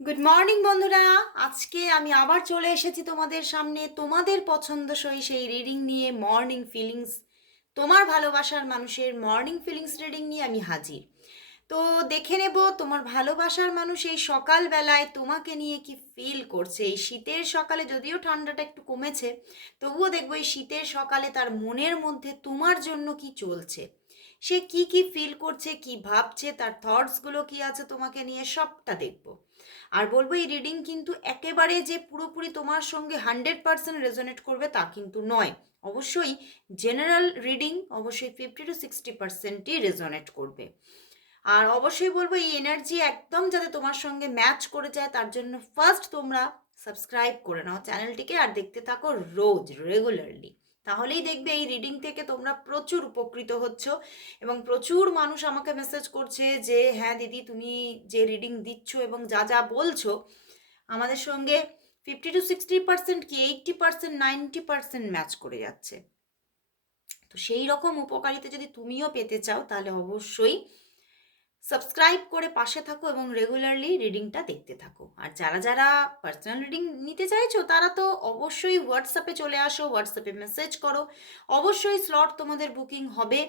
Good morning বন্ধুরা। আজকে আমি আবার চলে এসেছি তোমাদের সামনে। তোমাদের পছন্দসই সেই রিডিং নিয়ে মর্নিং ফিলিংস তোমার ভালোবাসার মানুষের মর্নিং ফিলিংস রিডিং নিয়ে আমি হাজির। তো দেখে নেব, তোমার ভালোবাসার মানুষ এই সকালবেলায় তোমাকে নিয়ে কি ফিল করছে? এই শীতের সকালে যদিও ঠান্ডাটা একটু কমেছে, তবুও দেখব এই শীতের সকালে তার মনের মধ্যে তোমার জন্য কি চলছে। সে কি কি ফিল করছে, কি ভাবছে, তার থটসগুলো কি আছে তোমাকে নিয়ে সবটা দেখব। আর বলব এই রিডিং কিন্তু একেবারে যে পুরোপুরি তোমার সঙ্গে হান্ড্রেড পার্সেন্ট রেজোনেট করবে তা কিন্তু নয়। অবশ্যই জেনারেল রিডিং অবশ্যই ফিফটি টু সিক্সটি পার্সেন্টই রেজোনেট করবে। আর অবশ্যই বলব এই এনার্জি একদম যাতে তোমার সঙ্গে ম্যাচ করে যায়, তার জন্য ফার্স্ট তোমরা সাবস্ক্রাইব করে নাও চ্যানেলটিকে আর দেখতে থাকো রোজ রেগুলারলি তাহলেই দেখবে এই রিডিং থেকে তোমরা প্রচুর উপকৃত হচ্ছ এবং প্রচুর মানুষ আমাকে মেসেজ করছে যে হ্যাঁ দিদি, তুমি যে রিডিং দিচ্ছ এবং যা যা বলছো, আমাদের সঙ্গে ফিফটি টু সিক্সটি পার্সেন্ট কি eighty percent ninety percent match করে যাচ্ছে। তো সেই রকম উপকারিতা যদি তুমিও পেতে চাও, তাহলে অবশ্যই সাবস্ক্রাইব করে পাশে থাকো এবং রেগুলারলি রিডিংটা দেখতে থাকো। আর যারা যারা পার্সোনাল রিডিং নিতে চাইছো, তারা তো অবশ্যই হোয়াটসঅ্যাপে চলে আসো হোয়াটসঅ্যাপে মেসেজ করো। অবশ্যই স্লট তোমাদের বুকিং হবে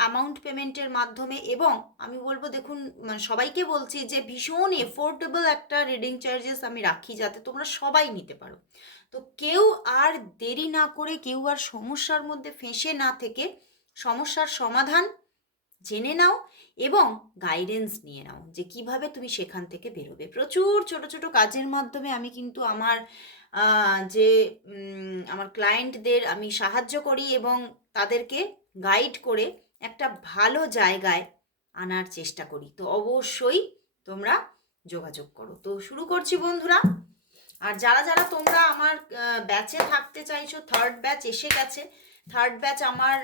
অ্যামাউন্ট পেমেন্টের মাধ্যমে এবং আমি বলব, দেখুন মানে সবাইকে বলছি যে ভীষণ এফোর্ডেবল একটা রিডিং চার্জেস আমি রাখি যাতে তোমরা সবাই নিতে পারো। তো কেউ আর দেরি না করে, কেউ আর সমস্যার মধ্যে ফেঁসে না থেকে সমস্যার সমাধান জেনে নাও এবং গাইডেন্স নিয়ে নাও যে কীভাবে তুমি সেখান থেকে বেরোবে। প্রচুর ছোট ছোট কাজের মাধ্যমে আমি কিন্তু আমার যে আমার ক্লায়েন্টদের আমি সাহায্য করি এবং তাদেরকে গাইড করে একটা ভালো জায়গায় আনার চেষ্টা করি। তো অবশ্যই তোমরা যোগাযোগ করো। তো শুরু করছি বন্ধুরা। আর যারা যারা তোমরা আমার ব্যাচে থাকতে চাইছো থার্ড ব্যাচ এসে গেছে থার্ড ব্যাচ আমার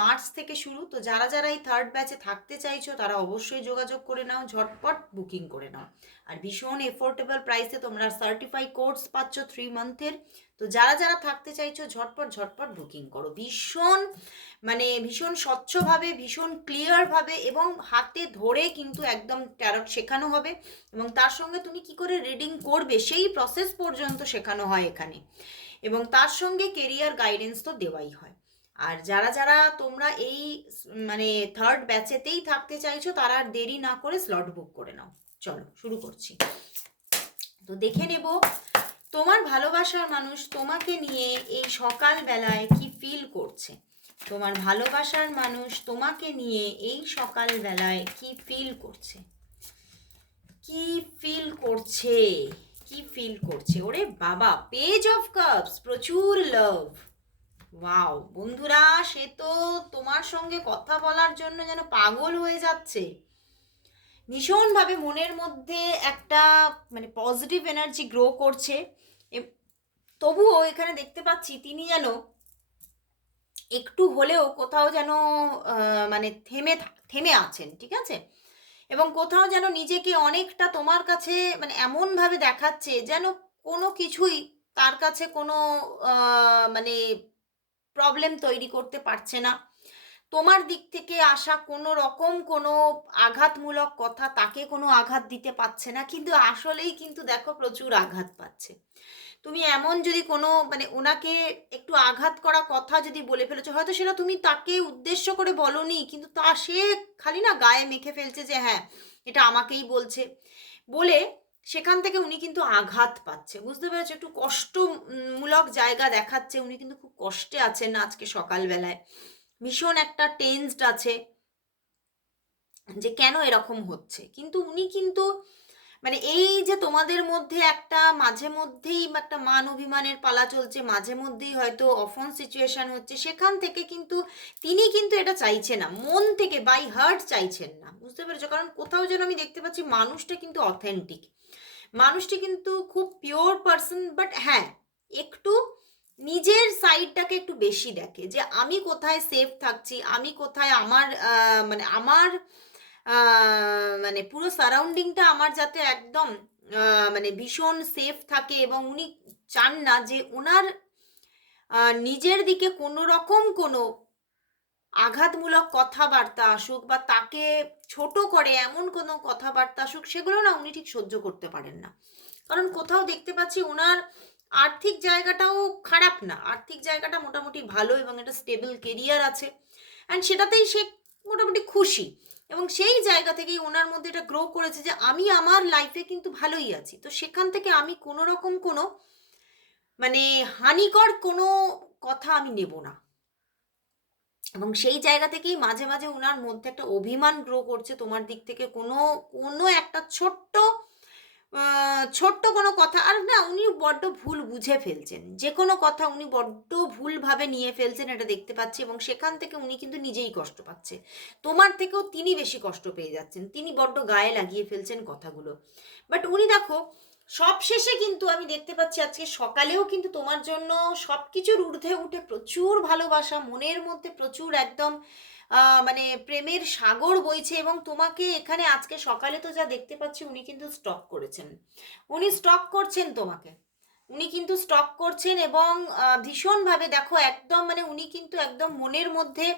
মার্চ থেকে শুরু। তো যারা যারা এই থার্ড ব্যাচে থাকতে চাইছো, তারা অবশ্যই যোগাযোগ করে নাও, ঝটপট বুকিং করে নাও। আর ভীষণ এফোর্ডেবল প্রাইসে তোমরা সার্টিফাই কোর্স পাচ্ছ থ্রি মান্থের তো যারা যারা থাকতে চাইছো, ঝটপট ঝটপট বুকিং করো। ভীষণ মানে ভীষণ স্বচ্ছভাবে, ভীষণ ক্লিয়ারভাবে এবং হাতে ধরে কিন্তু একদম ট্যারট শেখানো হবে। এবং তার সঙ্গে তুমি কি করে রিডিং করবে, সেই প্রসেস পর্যন্ত শেখানো হয় এখানে। এবং তার সঙ্গে কেরিয়ার গাইডেন্স তো দেওয়াই হয়। আর যারা যারা তোমরা এই মানে থার্ড ব্যাচেতেই থাকতে চাইছো, তারা আর দেরি না করে স্লট বুক করে নাও। চলো, শুরু করছি। তো দেখে নেব, তোমার ভালোবাসার মানুষ তোমাকে নিয়ে এই সকালবেলায় কি ফিল করছে? তোমার ভালোবাসার মানুষ তোমাকে নিয়ে এই সকালবেলায় কি ফিল করছে? কি ফিল করছে? কি ফিল করছে? ওরে বাবা পেজ অফ কাপস প্রচুর লাভ ওয়াও বন্ধুরা, সে তো তোমার সঙ্গে কথা বলার জন্য যেন পাগল হয়ে যাচ্ছে। ভীষণভাবে মনের মধ্যে একটা মানে পজিটিভ এনার্জি গ্রো করছে। তবুও এখানে দেখতে পাচ্ছি তিনি যেন একটু হলেও কোথাও যেন মানে থেমে থেমে আছেন, ঠিক আছে? এবং কোথাও যেন নিজেকে অনেকটা তোমার কাছে মানে এমনভাবে দেখাচ্ছে যেন কোনো কিছুই তার কাছে কোনো মানে প্রবলেম তৈরি করতে পারছে না। তোমার দিক থেকে আসা কোনো রকম কোনো আঘাতমূলক কথা তাকে কোনো আঘাত দিতে পারছে না, কিন্তু আসলেই কিন্তু দেখো প্রচুর আঘাত পাচ্ছে। তুমি এমন যদি কোনো মানে ওনাকে একটু আঘাত করা কথা যদি বলে ফেলেছো, হয়তো সেটা তুমি তাকে উদ্দেশ্য করে বলনি, কিন্তু তা সে খালি না গায়ে মেখে ফেলছে যে হ্যাঁ এটা আমাকেই বলছে। বলে সেখান থেকে উনি কিন্তু আঘাত পাচ্ছে। বুঝতে পেরেছ? একটু কষ্টমূলক জায়গা দেখাচ্ছে। উনি কিন্তু খুব কষ্টে আছেন আজকে সকালবেলায়। ভীষণ একটা টেন্সড আছে যে কেন এরকম হচ্ছে? কিন্তু উনি কিন্তু মানে এই যে তোমাদের মধ্যে একটা মাঝে মধ্যেই একটা মান অভিমানের পালা চলছে, মাঝে মধ্যেই হয়তো অফন সিচুয়েশন হচ্ছে, সেখান থেকে কিন্তু তিনি কিন্তু এটা চাইছে না। মন থেকে বাই হার্ট চাইছেন না। বুঝতে পেরেছ? কারণ কোথাও যেন আমি দেখতে পাচ্ছি মানুষটা কিন্তু অথেন্টিক মানুষটি কিন্তু খুব পিওর পারসন বাট হ্যাঁ একটু নিজের সাইডটাকে একটু বেশি দেখে যে আমি কোথায় সেফ থাকছি, আমি কোথায় আমার মানে আমার মানে পুরো সারাউন্ডিংটা আমার যাতে একদম মানে ভীষণ সেফ থাকে এবং উনি চান না যে ওনার নিজের দিকে কোনো রকম কোনো আঘাতমূলক কথাবার্তা আসুক বা তাকে ছোট করে এমন কোনো কথাবার্তা আসুক, সেগুলো না উনি ঠিক সহ্য করতে পারেন না। কারণ কোথাও দেখতে পাচ্ছি ওনার আর্থিক জায়গাটাও খারাপ না। আর্থিক জায়গাটা মোটামুটি ভালো এবং একটা স্টেবল কেরিয়ার আছে। অ্যান্ড সেটাতেই সে মোটামুটি খুশি। এবং সেই জায়গা থেকেই ওনার মধ্যে এটা গ্রো করেছে যে আমি আমার লাইফে কিন্তু ভালোই আছি। তো সেখান থেকে আমি কোনো রকম কোনো মানে হানিকর কোনো কথা আমি নেব না। এবং সেই জায়গা থেকেই মাঝে মাঝে ওনার মধ্যে একটা অভিমান গ্রো করছে তোমার দিক থেকে। কোনো কোনো একটা ছোট্ট ছোট্ট কোনো কথা, আর না উনি বড্ড ভুল বুঝে ফেলছেন। যে কোনো কথা উনি বড্ড ভুলভাবে নিয়ে ফেলছেন, এটা দেখতে পাচ্ছি এবং সেখান থেকে উনি কিন্তু নিজেই কষ্ট পাচ্ছে। তোমার থেকেও তিনি বেশি কষ্ট পেয়ে যাচ্ছেন। তিনি বড্ড গায়ে লাগিয়ে ফেলছেন কথাগুলো। বাট উনি দেখো সব শেষে কিন্তু আমি দেখতে পাচ্ছি আজকে সকালেও কিন্তু তোমার জন্য সব কিছুর ঊর্ধ্বে উঠে প্রচুর ভালোবাসা, মনের মধ্যে প্রচুর একদম মানে প্রেমের সাগর বইছে এবং তোমাকে এখানে আজকে সকালে তো যা দেখতে পাচ্ছি উনি কিন্তু স্টক করেছেন। উনি স্টক করছেন তোমাকে। উনি কিন্তু স্টক করছেন এবং ভীষণভাবে দেখো একদম মানে উনি কিন্তু একদম মনের মধ্যে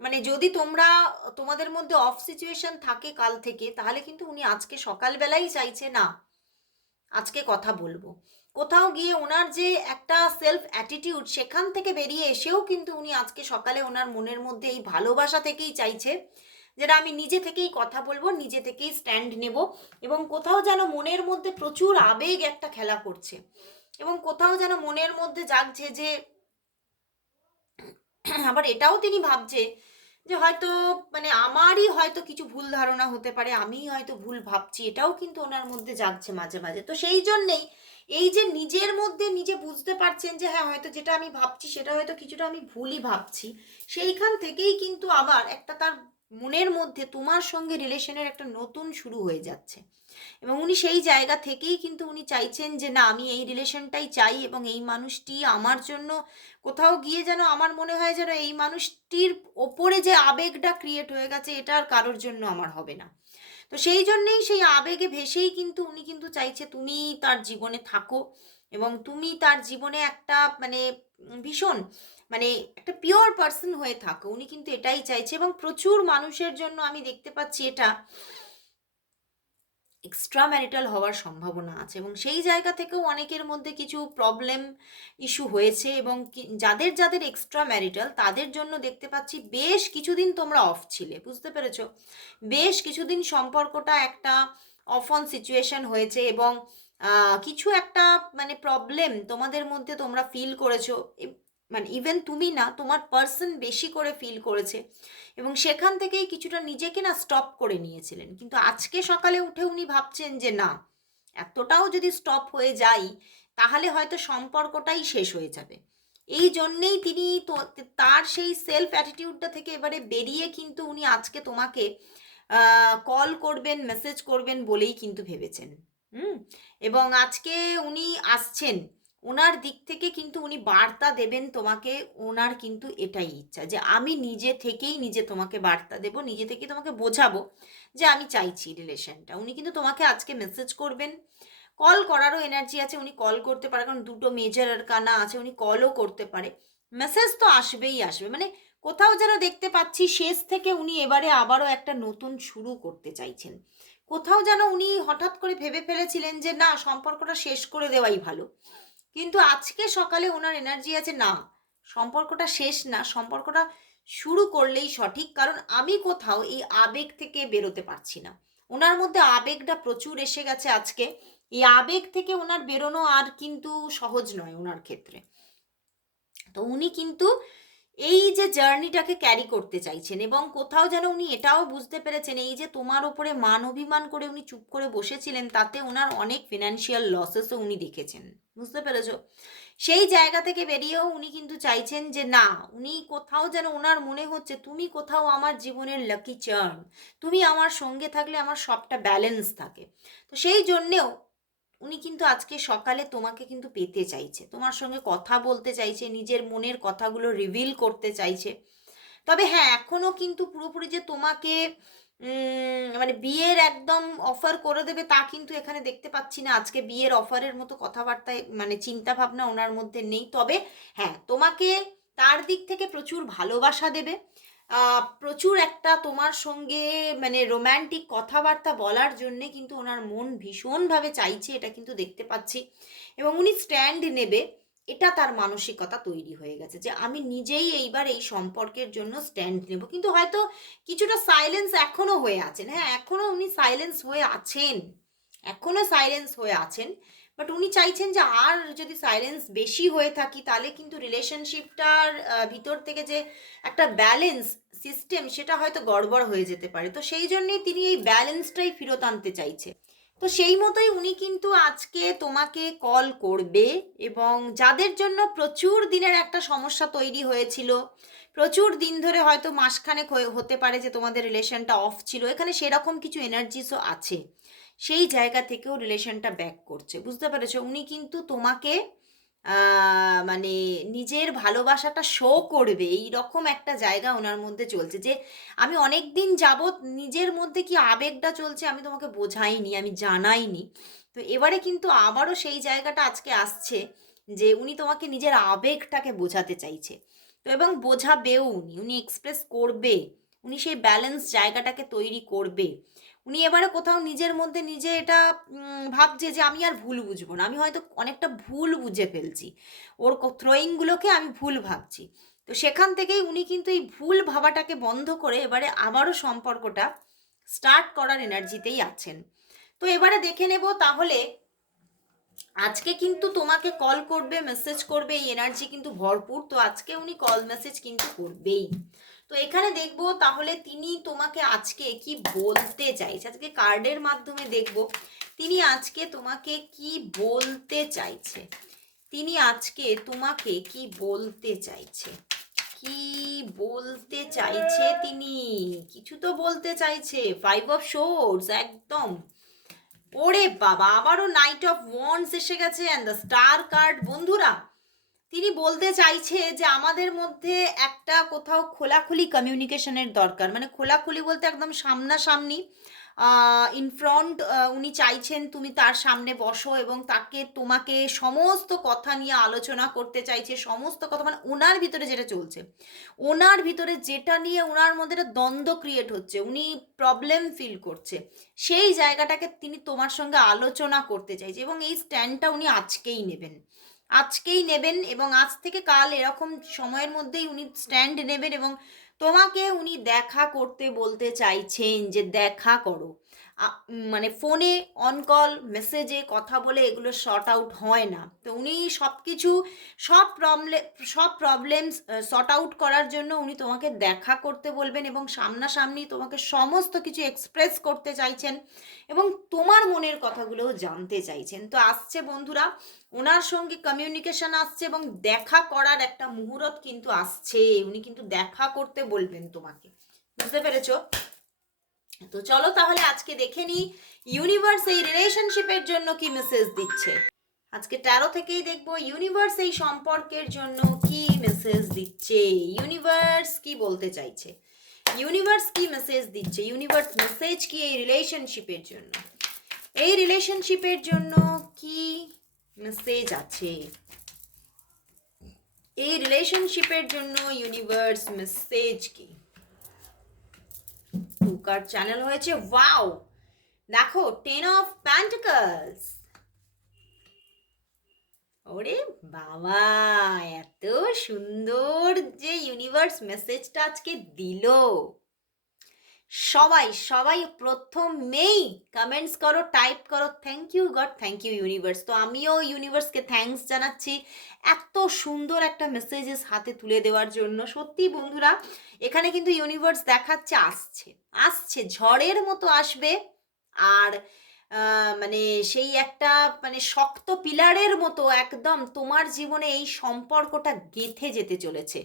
মানে যদি তোমরা, তোমাদের মধ্যে অফ সিচুয়েশন থাকে কাল থেকে, তাহলে কিন্তু উনি আজকে সকালবেলাই চাইছে না। আজকে কথা বলব। কোথাও গিয়ে ওনার যে একটা সেলফ অ্যাটিটিউড সেখান থেকে বেরিয়ে এসেও কিন্তু উনি আজকে সকালে ওনার মনের মধ্যে এই ভালোবাসা থেকেই চাইছে যেটা আমি নিজে থেকেই কথা বলব, নিজে থেকেই স্ট্যান্ড নেব এবং কোথাও যেন মনের মধ্যে প্রচুর আবেগ একটা খেলা করছে এবং কোথাও যেন মনের মধ্যে জাগছে যে, আবার এটাও তিনি ভাবছে যে হয়তো মানে আমারই হয়তো কিছু ভুল ধারণা হতে পারে আমি হয়তো ভুল ভাবছি, এটাও কিন্তু ওনার মধ্যে জাগছে মাঝে মাঝে। তো সেই জন্যেই এই যে নিজের মধ্যে নিজে বুঝতে পারছেন যে হ্যাঁ হয়তো যেটা আমি ভাবছি, সেটা হয়তো কিছুটা আমি ভুলই ভাবছি, সেইখান থেকেই কিন্তু আবার একটা তার মনের মধ্যে তোমার সঙ্গে রিলেশনের একটা নতুন শুরু হয়ে যাচ্ছে। এবং উনি সেই জায়গা থেকেই কিন্তু উনি চাইছেন যে, না, আমি এই রিলেশনটাই চাই এবং এই মানুষটি আমার জন্য কোথাও গিয়ে যেন আমার মনে হয় যেন এই মানুষটির ওপরে যে আবেগটা ক্রিয়েট হয়ে গেছে, এটা আর কারোর জন্য আমার হবে না। তো সেই জন্যেই সেই আবেগে ভেসেই কিন্তু উনি কিন্তু চাইছে, তুমি তার জীবনে থাকো এবং তুমি তার জীবনে একটা মানে ভীষণ মানে একটা পিওর পার্সন হয়ে থাকো। উনি কিন্তু এটাই চাইছে এবং প্রচুর মানুষের জন্য আমি দেখতে পাচ্ছি এটা। এক্সট্রা ম্যারিটাল হওয়ার সম্ভাবনা আছে এবং সেই জায়গা থেকেও অনেকের মধ্যে কিছু প্রবলেম ইস্যু হয়েছে এবং যাদের যাদের এক্সট্রা ম্যারিটাল তাদের জন্য দেখতে পাচ্ছি বেশ কিছুদিন তোমরা অফ ছিলে, বুঝতে পেরেছ? বেশ কিছুদিন সম্পর্কটা একটা অফ অন সিচুয়েশন হয়েছে এবং কিছু একটা মানে প্রবলেম তোমাদের মধ্যে তোমরা ফিল করেছ মানে ইভেন তুমি না, তোমার পার্সন বেশি করে ফিল করেছে এবং সেখান থেকেই কিছুটা নিজেকে না স্টপ করে নিয়েছিলেন। কিন্তু আজকে সকালে উঠে উনি ভাবছেন যে না, এতটাও যদি স্টপ হয়ে যাই, তাহলে হয়তো সম্পর্কটাই শেষ হয়ে যাবে। এই জন্যেই তিনি তো- তার সেই সেলফ অ্যাটিটিউডটা থেকে এবারে বেরিয়ে কিন্তু উনি আজকে তোমাকে কল করবেন মেসেজ করবেন বলেই কিন্তু ভেবেছেন। হুম? এবং আজকে উনি আসছেন। ওনার দিক থেকে কিন্তু উনি বার্তা দেবেন তোমাকে, ওনার কিন্তু এটাই ইচ্ছা যে আমি নিজে থেকেই নিজে তোমাকে বার্তা দেব, নিজে থেকেই তোমাকে বোঝাবো যে আমি চাইছি রিলেশনটা। উনি কিন্তু তোমাকে আজকে মেসেজ করবেন। কল করারও এনার্জি আছে, উনি কল করতে পারে, কারণ দুটো মেজর আর কানা আছে, উনি কলও করতে পারে। মেসেজ তো আসবেই আসবে। মানে কোথাও যেন দেখতে পাচ্ছি শেষ থেকে উনি এবারে আবারও একটা নতুন শুরু করতে চাইছেন। কোথাও যেন উনি হঠাৎ করে ভেবে ফেলেছিলেন যে না, সম্পর্কটা শেষ করে দেওয়াই ভালো। কিন্তু আজকে সকালে ওনার এনার্জি আছে না। সম্পর্কটা শেষ না, সম্পর্কটা শুরু করলেই সঠিক, কারণ আমি কোথাও এই আবেগ থেকে বেরোতে পারছি না। ওনার মধ্যে আবেগটা প্রচুর এসে গেছে আজকে। এই আবেগ থেকে ওনার বেরোনো আর কিন্তু সহজ নয় ওনার ক্ষেত্রে। তো উনি কিন্তু এই যে জার্নিটাকে ক্যারি করতে চাইছেন এবং কোথাও যেন উনি এটাও বুঝতে পেরেছেন, এই যে তোমার ওপরে মান অভিমান করে উনি চুপ করে বসেছিলেন, তাতে ওনার অনেক ফিনান্সিয়াল লসেসও উনি দেখেছেন। বুঝতে পেরেছ? সেই জায়গা থেকে বেরিয়েও উনি কিন্তু চাইছেন যে, না, উনি কোথাও যেন ওনার মনে হচ্ছে, তুমি কোথাও আমার জীবনের লাকি চার্ম তুমি আমার সঙ্গে থাকলে আমার সবটা ব্যালেন্স থাকে। তো সেই জন্যেও উনি কিন্তু আজকে সকালে তোমাকে কিন্তু পেতে চাইছে। তোমার সঙ্গে কথা বলতে চাইছে, নিজের মনের কথাগুলো রিভিল করতে চাইছে। তবে হ্যাঁ এখনও কিন্তু পুরোপুরি যে তোমাকে মানে বিয়ের একদম অফার করে দেবে তা কিন্তু এখানে দেখতে পাচ্ছি না। আজকে বিয়ের অফারের মতো কথাবার্তায় মানে চিন্তা ভাবনা ওনার মধ্যে নেই। তবে হ্যাঁ তোমাকে তার দিক থেকে প্রচুর ভালোবাসা দেবে। প্রচুর একটা তোমার সঙ্গে মানে রোম্যান্টিক কথাবার্তা বলার জন্যে কিন্তু ওনার মন ভীষণভাবে চাইছে, এটা কিন্তু দেখতে পাচ্ছি। এবং উনি স্ট্যান্ড নেবে, এটা তার মানসিকতা তৈরি হয়ে গেছে যে আমি নিজেই এইবার এই সম্পর্কের জন্য স্ট্যান্ড নেব। কিন্তু হয়তো কিছুটা সাইলেন্স এখনও হয়ে আছেন। হ্যাঁ এখনও উনি সাইলেন্স হয়ে আছেন। এখনও সাইলেন্স হয়ে আছেন। বাট উনি চাইছেন যে আর যদি সাইলেন্স বেশি হয়ে থাকি, তাহলে কিন্তু রিলেশনশিপটার ভিতর থেকে যে একটা ব্যালেন্স সিস্টেম সেটা হয়তো গড়বড় হয়ে যেতে পারে। তো সেই জন্যেই তিনি এই ব্যালেন্সটাই ফেরত আনতে চাইছে। তো সেই মতোই উনি কিন্তু আজকে তোমাকে কল করবে এবং যাদের জন্য প্রচুর দিনের একটা সমস্যা তৈরি হয়েছিল, প্রচুর দিন ধরে হয়তো মাসখানেক হতে পারে যে তোমাদের রিলেশনটা অফ ছিল, এখানে সেরকম কিছু এনার্জিসও আছে। সেই জায়গা থেকেও রিলেশনটা ব্যাক করছে, বুঝতে পেরেছ? উনি কিন্তু তোমাকে মানে নিজের ভালোবাসাটা শো করবে এই রকম একটা জায়গা ওনার মধ্যে চলছে যে, আমি অনেক দিন যাবৎ নিজের মধ্যে কি আবেগটা চলছে আমি তোমাকে বোঝাইনি, আমি জানাইনি। তো এবারে কিন্তু আবারও সেই জায়গাটা আজকে আসছে যে, উনি তোমাকে নিজের আবেগটাকে বোঝাতে চাইছে। তো এবং বোঝাবেও উনি উনি এক্সপ্রেস করবে, উনি সেই ব্যালেন্স জায়গাটাকে তৈরি করবে। উনি এবারে কোথাও নিজের মধ্যে নিজে এটা ভাবছে যে আমি আর ভুল বুঝব না। আমি হয়তো অনেকটা ভুল বুঝে ফেলছি। ওর থ্রোয়িংগুলোকে আমি ভুল ভাবছি। তো সেখান থেকেই উনি কিন্তু এই ভুল ভাবাটাকে বন্ধ করে এবারে আবারও সম্পর্কটা স্টার্ট করার এনার্জিতেই আছেন। তো এবারে দেখে নেব তাহলে আজকে কিন্তু তোমাকে কল করবে মেসেজ করবে, এই এনার্জি কিন্তু ভরপুর। তো আজকে উনি কল মেসেজ কিন্তু করবেই। তো এখানে দেখব তাহলে তিনি তোমাকে আজকে কি বলতে চাইছে? আজকে কার্ডের মাধ্যমে দেখব তিনি আজকে তোমাকে কি বলতে চাইছে? তিনি আজকে তোমাকে কি বলতে চাইছে? কি বলতে চাইছে তিনি? কিছু তো বলতে চাইছে। ফাইভ অফ শোর্স একদম। ওরে বাবা আবারও নাইট অফ ওয়ান্স এসে গেছে অ্যান্ড দ্য স্টার কার্ড বন্ধুরা। তিনি বলতে চাইছে যে আমাদের মধ্যে একটা কোথাও খোলাখুলি কমিউনিকেশনের দরকার। মানে খোলাখুলি বলতে একদম সামনাসামনি ইন ফ্রন্ট উনি চাইছেন তুমি তার সামনে বসো এবং তাকে তোমাকে সমস্ত কথা নিয়ে আলোচনা করতে চাইছে, সমস্ত কথা মানে ওনার ভিতরে যেটা চলছে, ওনার ভিতরে যেটা নিয়ে ওনার মধ্যে একটা দ্বন্দ্ব ক্রিয়েট হচ্ছে, উনি প্রবলেম ফিল করছে, সেই জায়গাটাকে তিনি তোমার সঙ্গে আলোচনা করতে চাইছে এবং এই স্ট্যান্ডটা উনি আজকেই নেবেন। আজকেই নেবেন এবং আজ থেকে কাল এরকম সময়ের মধ্যেই উনি স্ট্যান্ড নেবেন এবং তোমাকে উনি দেখা করতে বলতে চাইছেন যে দেখা করো। মানে ফোনে অন কল মেসেজে কথা বলে এগুলো শর্ট আউট হয় না। তো উনি সব কিছু সব প্রবলেম সব প্রবলেমস শর্ট আউট করার জন্য উনি তোমাকে দেখা করতে বলবেন এবং সামনাসামনি তোমাকে সমস্ত কিছু এক্সপ্রেস করতে চাইছেন এবং তোমার মনের কথাগুলোও জানতে চাইছেন। তো আসছে বন্ধুরা ওনার সঙ্গে কমিউনিকেশন আসছে এবং দেখা করার একটা মুহূর্ত কিন্তু আসছে। উনি কিন্তু দেখা করতে বলবেন তোমাকে। বুঝতে পেরেছ? তো চলো তাহলে আজকে দেখে নিই ইউনিভার্স এই রিলেশনশিপের জন্য কি মেসেজ দিচ্ছে। আজকে ট্যারো থেকেই দেখব ইউনিভার্স এই সম্পর্কের জন্য কি মেসেজ দিচ্ছে। ইউনিভার্স কি বলতে চাইছে? ইউনিভার্স কি মেসেজ দিচ্ছে? ইউনিভার্স মেসেজ কি এই রিলেশনশিপের জন্য? এই রিলেশনশিপের জন্য কি মেসেজ আছে। এই রিলেশনশিপের জন্য ইউনিভার্স মেসেজ কি? টু কার্ড চ্যানেল হয়েছে ওয়াও দেখো টেন অফ প্যান্টিকলস ওরে বাবা, এত সুন্দর যে ইউনিভার্স মেসেজটা আজকে দিল। সবাই সবাই প্রথমেই কমেন্টস করো টাইপ করো thank you God thank you universe তো আমিও ইউনিভার্সকে থ্যাঙ্কস জানাচ্ছি এত সুন্দর একটা মেসেজেস হাতে তুলে দেওয়ার জন্য। সত্যি বন্ধুরা, এখানে কিন্তু ইউনিভার্স দেখাচ্ছে, আসছে আসছে, ঝড়ের মতো আসবে। আর মানে সেই একটা মানে শক্ত পিলারের মতো একদম তোমার জীবনে এই সম্পর্কটা গেঁথে যেতে চলেছে।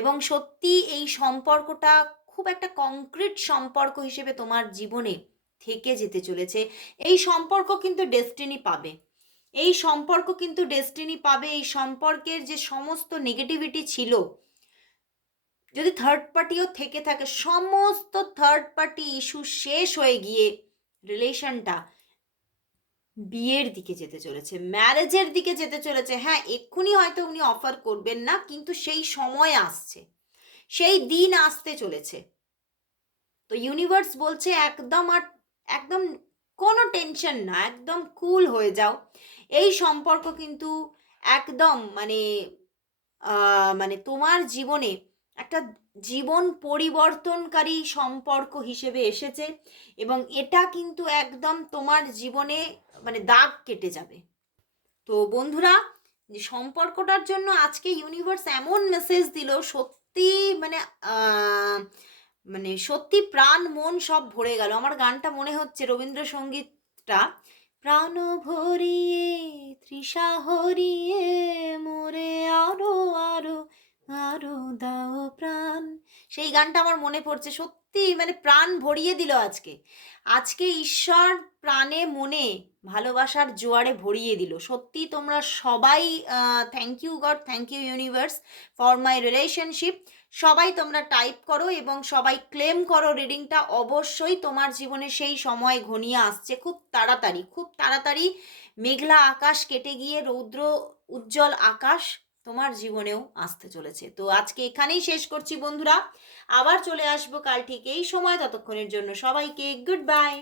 এবং সত্যি এই সম্পর্কটা খুব একটা কংক্রিট সম্পর্ক হিসেবে তোমার জীবনে থেকে যেতে চলেছে। এই সম্পর্ক কিন্তু ডেস্টিনি পাবে। এই সম্পর্ক কিন্তু ডেস্টিনি পাবে। এই সম্পর্কের যে সমস্ত নেগেটিভিটি ছিল, যদি থার্ড পার্টিও থেকে থাকে, সমস্ত থার্ড পার্টি ইস্যু শেষ হয়ে গিয়ে রিলেশনটা বিয়ের দিকে যেতে চলেছে ম্যারেজের দিকে যেতে চলেছে। হ্যাঁ এক্ষুনি হয়তো উনি অফার করবেন না, কিন্তু সেই সময় আসছে। সেই দিন আসতে চলেছে। তো ইউনিভার্স বলছে একদম আর একদম কোনো টেনশন না, একদম কুল হয়ে যাও। এই সম্পর্ক কিন্তু একদম মানে মানে তোমার জীবনে একটা জীবন পরিবর্তনকারী সম্পর্ক হিসেবে এসেছে এবং এটা কিন্তু একদম তোমার জীবনে মানে দাগ কেটে যাবে। তো বন্ধুরা সম্পর্কটার জন্য আজকে ইউনিভার্স এমন মেসেজ দিল সত্যি মানে মানে সত্যি প্রাণ মন সব ভরে গেল। আমার গানটা মনে হচ্ছে রবীন্দ্রসঙ্গীতটা। প্রাণ ভরিয়ে, তৃষা হরিয়ে, মোরে আরও আরও আরও দাও প্রাণ। সেই গানটা আমার মনে পড়ছে সত্যি মানে প্রাণ ভরিয়ে দিল আজকে। আজকে ঈশ্বর প্রাণে মনে ভালোবাসার জোয়ারে ভরিয়ে দিল। সত্যি তোমরা সবাই thank you God thank you universe for my relationship সবাই তোমরা টাইপ করো এবং সবাই ক্লেম করো রিডিংটা অবশ্যই তোমার জীবনে সেই সময় ঘনিয়ে আসছে। খুব তাড়াতাড়ি খুব তাড়াতাড়ি মেঘলা আকাশ কেটে গিয়ে রৌদ্র উজ্জ্বল আকাশ তোমার জীবনেও আসতে চলেছে। তো আজকে এখানেই শেষ করছি বন্ধুরা। আবার চলে আসব কাল ঠিক এই সময়, ততক্ষণের জন্য সবাইকে গুড বাই।